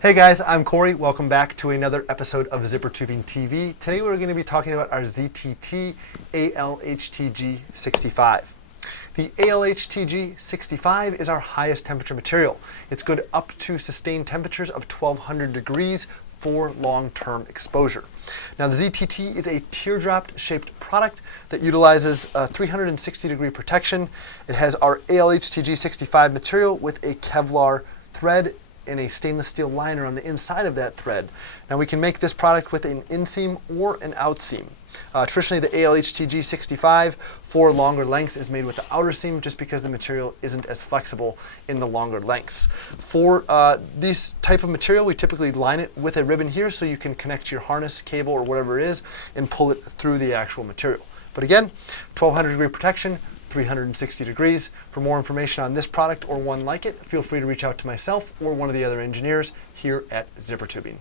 Hey guys, I'm Corey. Welcome back to another episode of Zipper Tubing TV. Today we're going to be talking about our ZTT ALHTG 65. The ALHTG 65 is our highest temperature material. It's good up to sustained temperatures of 1200 degrees for long-term exposure. Now the ZTT is a teardrop shaped product that utilizes a 360 degree protection. It has our ALHTG 65 material with a Kevlar thread and a stainless steel liner on the inside of that thread. Now we can make this product with an inseam or an outseam. Traditionally the ALHTG 65 for longer lengths is made with the outer seam just because the material isn't as flexible in the longer lengths. For this type of material we typically line it with a ribbon here so you can connect your harness, cable, or whatever it is and pull it through the actual material. But again, 1200 degree protection, 360 degrees. For more information on this product or one like it, feel free to reach out to myself or one of the other engineers here at Zipper Tubing.